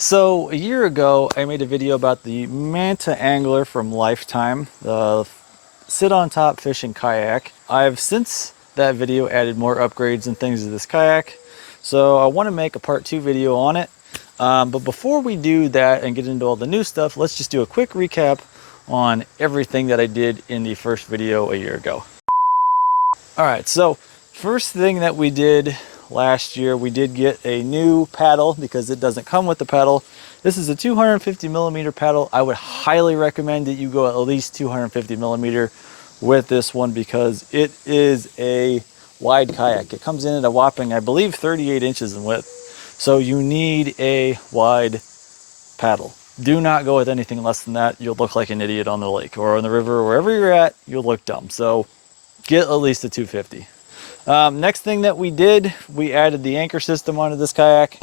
So a year ago, I made a video about the Manta Angler from Lifetime, the sit on top fishing kayak. I've since that video added more upgrades and things to this kayak. So I want to make a part 2 video on it. But before we do that and get into all the new stuff, let's just do a quick recap on everything that I did in the first video a year ago. All right, so first thing that we did last year, we did get a new paddle because it doesn't come with the paddle. This is a 250 millimeter paddle. I would highly recommend that you go at least 250 millimeter with this one because it is a wide kayak. It comes in at a whopping, I believe, 38 inches in width. So you need a wide paddle. Do not go with anything less than that. You'll look like an idiot on the lake or on the river or wherever you're at. You'll look dumb. So get at least a 250. Next thing that we did, we added the anchor system onto this kayak,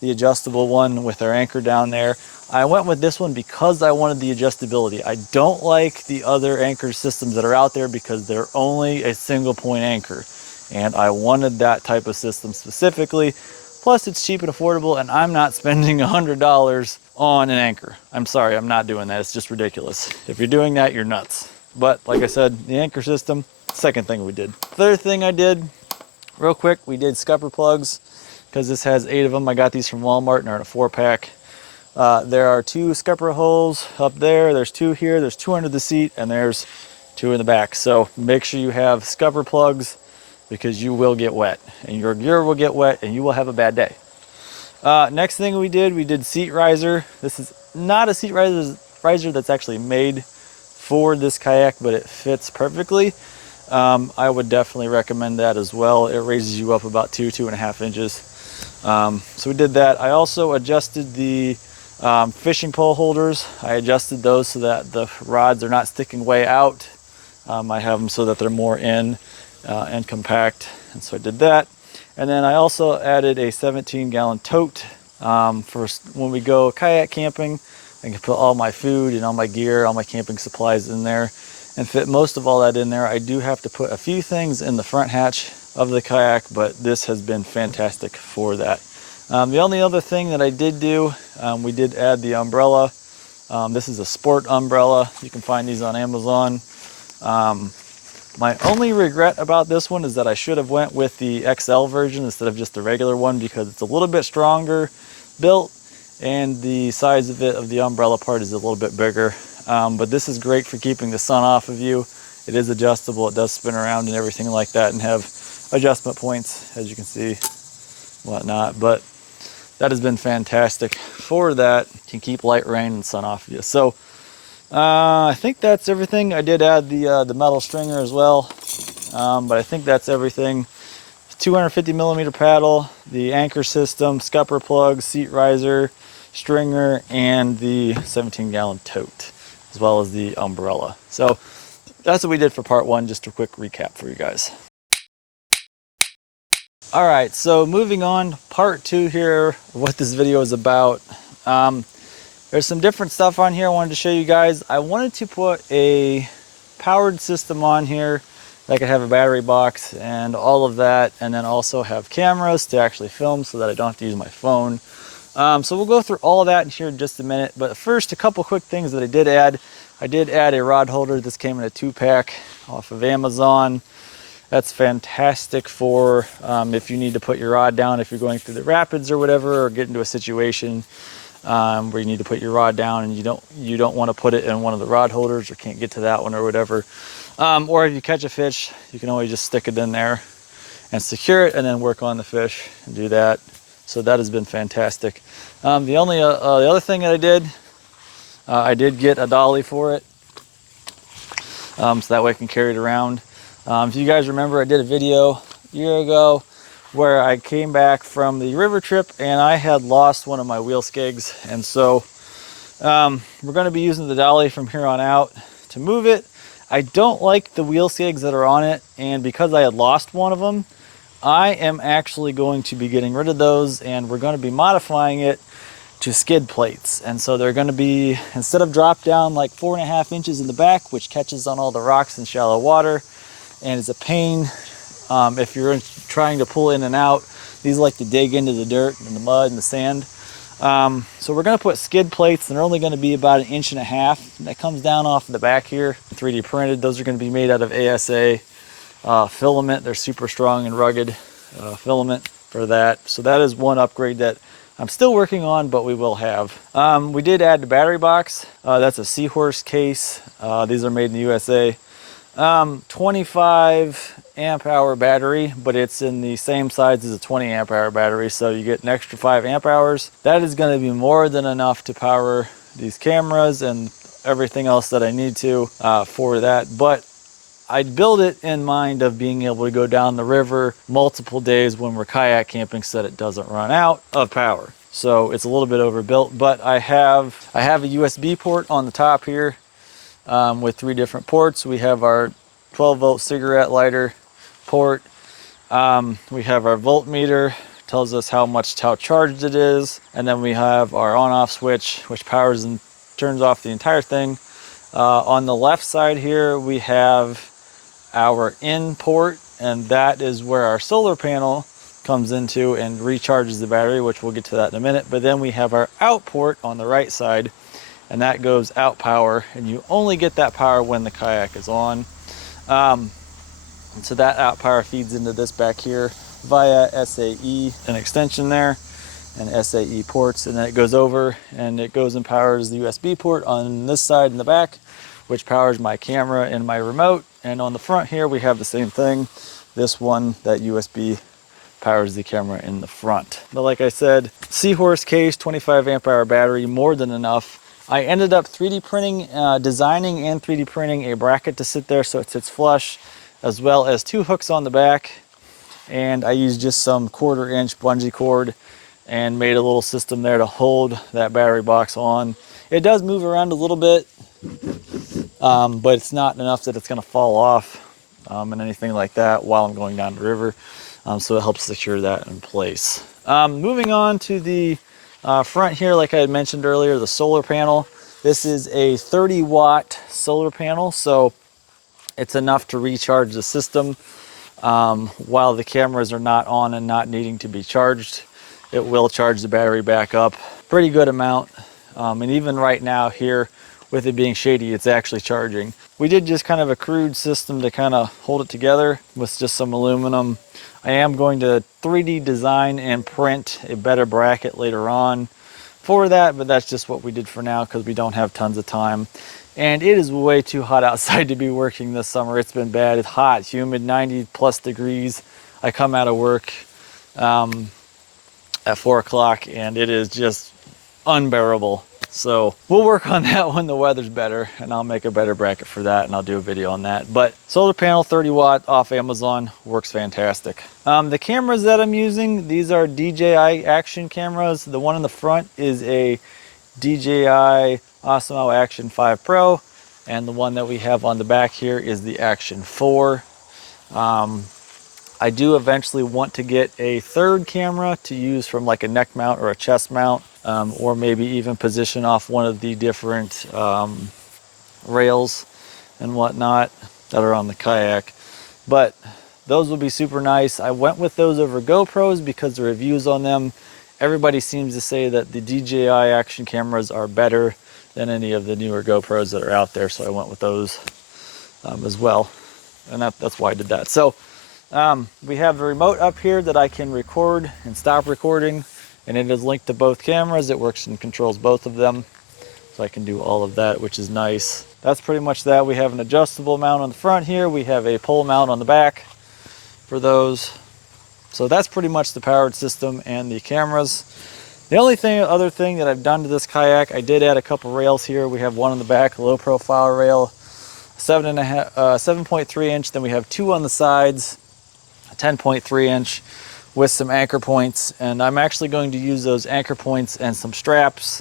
the adjustable one with our anchor down there. I went with this one because I wanted the adjustability. I don't like the other anchor systems that are out there because they're only a single point anchor. And I wanted that type of system specifically. Plus it's cheap and affordable, and I'm not spending $100 on an anchor. I'm sorry, I'm not doing that. It's just ridiculous. If you're doing that, you're nuts. But like I said, the anchor system, second thing we did. Third thing I did, real quick, we did scupper plugs because this has 8 of them. I got these from Walmart and they're in a 4-pack. There are 2 scupper holes up there. There's 2 here. There's 2 under the seat, and there's 2 in the back. So make sure you have scupper plugs because you will get wet, and your gear will get wet, and you will have a bad day. Next thing we did seat riser. This is not a seat riser that's actually made for this kayak, but it fits perfectly. I would definitely recommend that as well. It raises you up about 2.5 inches. So we did that. I also adjusted the fishing pole holders. I adjusted those so that the rods are not sticking way out. I have them so that they're more in and compact, and so I did that. And then I also added a 17-gallon tote for when we go kayak camping. I can put all my food and all my gear, all my camping supplies in there and fit most of all that in there. I do have to put a few things in the front hatch of the kayak, but this has been fantastic for that. The only other thing that I did do, we did add the umbrella. This is a sport umbrella. You can find these on Amazon. My only regret about this one is that I should have went with the XL version instead of just the regular one because it's a little bit stronger built and the size of it, of the umbrella part, is a little bit bigger. But this is great for keeping the sun off of you. It is adjustable. It does spin around and everything like that and have adjustment points, as you can see, whatnot. But that has been fantastic for that. Can keep light rain and sun off of you. So I think that's everything. I did add the metal stringer as well, but I think that's everything. 250 millimeter paddle, the anchor system, scupper plug, seat riser, stringer, and the 17-gallon tote, as well as the umbrella. So that's what we did for part 1. Just a quick recap for you guys. All right, so moving on, part 2 here, what this video is about. There's some different stuff on here I wanted to show you guys. I wanted to put a powered system on here that could have a battery box and all of that, and then also have cameras to actually film so that I don't have to use my phone. So we'll go through all of that in here in just a minute. But first, a couple quick things that I did add. I did add a rod holder. This came in a 2-pack off of Amazon. That's fantastic for if you need to put your rod down, if you're going through the rapids or whatever, or get into a situation where you need to put your rod down and you don't want to put it in one of the rod holders or can't get to that one or whatever. Or if you catch a fish, you can always just stick it in there and secure it and then work on the fish and do that. So that has been fantastic. The other thing that I did get a dolly for it, so that way I can carry it around. If you guys remember, I did a video a year ago where I came back from the river trip and I had lost one of my wheel skegs. And so we're going to be using the dolly from here on out to move it. I don't like the wheel skegs that are on it, and because I had lost one of them, I am actually going to be getting rid of those, and we're going to be modifying it to skid plates. And so they're going to be, instead of drop down like 4.5 inches in the back, which catches on all the rocks in shallow water and is a pain if you're trying to pull in and out. These like to dig into the dirt and the mud and the sand. So we're going to put skid plates, and they're only going to be about 1.5 inches. That comes down off the back here, 3D printed. Those are going to be made out of ASA filament. They're super strong and rugged filament for that. So that is one upgrade that I'm still working on, but we will have. We did add the battery box. That's a Seahorse case. These are made in the USA. 25 amp hour battery, but it's in the same size as a 20 amp hour battery, so you get an extra 5 amp hours. That is going to be more than enough to power these cameras and everything else that I need to for that. But I build it in mind of being able to go down the river multiple days when we're kayak camping so that it doesn't run out of power. So it's a little bit overbuilt, but I have a USB port on the top here with 3 different ports. We have our 12-volt cigarette lighter port. We have our voltmeter, tells us how charged it is, and then we have our on-off switch, which powers and turns off the entire thing. On the left side here, we have our in port, and that is where our solar panel comes into and recharges the battery, which we'll get to that in a minute. But then we have our out port on the right side, and that goes out power, and you only get that power when the kayak is on. And so that out power feeds into this back here via SAE, an extension there, and SAE ports, and then it goes over and it goes and powers the USB port on this side in the back, which powers my camera and my remote. And on the front here we have the same thing. This one, that USB powers the camera in the front. But like I said, Seahorse case, 25 amp hour battery, more than enough. I ended up 3D printing, designing and 3D printing a bracket to sit there so it sits flush, as well as 2 hooks on the back. And I used just some 1/4 inch bungee cord and made a little system there to hold that battery box on. It does move around a little bit, but it's not enough that it's going to fall off and anything like that while I'm going down the river. So it helps secure that in place. Moving on to the front here, like I had mentioned earlier, the solar panel. This is a 30-watt solar panel, so it's enough to recharge the system while the cameras are not on and not needing to be charged. It will charge the battery back up pretty good amount. And even right now here, with it being shady, it's actually charging. We did just kind of a crude system to kind of hold it together with just some aluminum. I am going to 3D design and print a better bracket later on for that, but that's just what we did for now because we don't have tons of time. And it is way too hot outside to be working this summer. It's been bad. It's hot, humid, 90+ degrees. I come out of work at 4 o'clock and it is just unbearable. So we'll work on that when the weather's better, and I'll make a better bracket for that, and I'll do a video on that. But solar panel, 30 watt off Amazon, works fantastic. The cameras that I'm using, these are DJI Action Cameras. The one in the front is a DJI Osmo Action 5 Pro, and the one that we have on the back here is the Action 4. I do eventually want to get a third camera to use from like a neck mount or a chest mount, or maybe even position off one of the different rails and whatnot that are on the kayak. But those will be super nice. I went with those over GoPros because the reviews on them, everybody seems to say that the DJI Action Cameras are better than any of the newer GoPros that are out there, so I went with those as well, and that's why I did that. So we have the remote up here that I can record and stop recording, and it is linked to both cameras. It works and controls both of them, so I can do all of that, which is nice. That's pretty much that. We have an adjustable mount on the front here. We have a pole mount on the back for those. So that's pretty much the powered system and the cameras. The only other thing that I've done to this kayak, I did add a couple rails here. We have one on the back, a low profile rail, 7.3 inch. Then we have 2 on the sides, 10.3 inch with some anchor points, and I'm actually going to use those anchor points and some straps,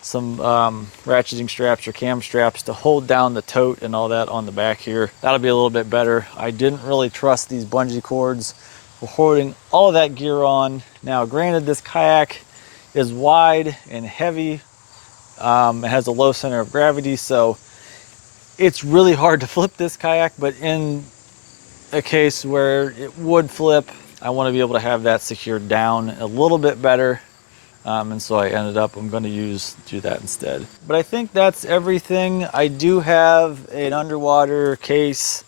some ratcheting straps or cam straps to hold down the tote and all that on the back here. That'll be a little bit better. I didn't really trust these bungee cords for holding all of that gear on. Now granted, this kayak is wide and heavy. It has a low center of gravity, so it's really hard to flip this kayak, but in a case where it would flip, I want to be able to have that secured down a little bit better And so I ended up, I'm going to do that instead. But I think that's everything. I do have an underwater case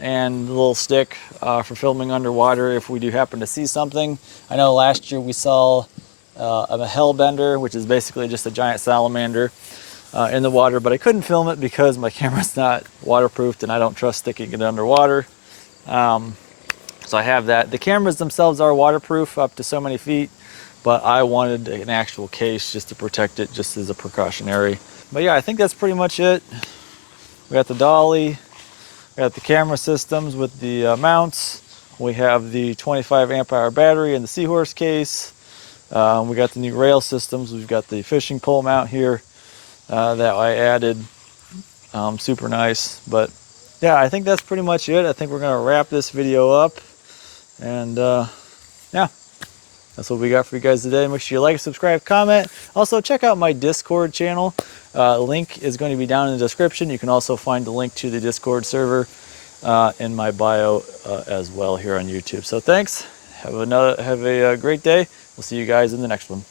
and a little stick for filming underwater if we do happen to see something. I know last year we saw a hellbender, which is basically just a giant salamander in the water, but I couldn't film it because my camera's not waterproofed and I don't trust sticking it underwater. So I have that. The cameras themselves are waterproof up to so many feet, but I wanted an actual case just to protect it, just as a precautionary. But yeah, I think that's pretty much it. We got the dolly, we got the camera systems with the mounts. We have the 25 amp hour battery in the Seahorse case. We got the new rail systems. We've got the fishing pole mount here that I added. Super nice. But yeah, I think that's pretty much it. I think we're gonna wrap this video up. And yeah, that's what we got for you guys today. Make sure you like, subscribe, comment. Also, check out my Discord channel. Link is going to be down in the description. You can also find the link to the Discord server in my bio as well here on YouTube. So thanks. Have a great day. We'll see you guys in the next one.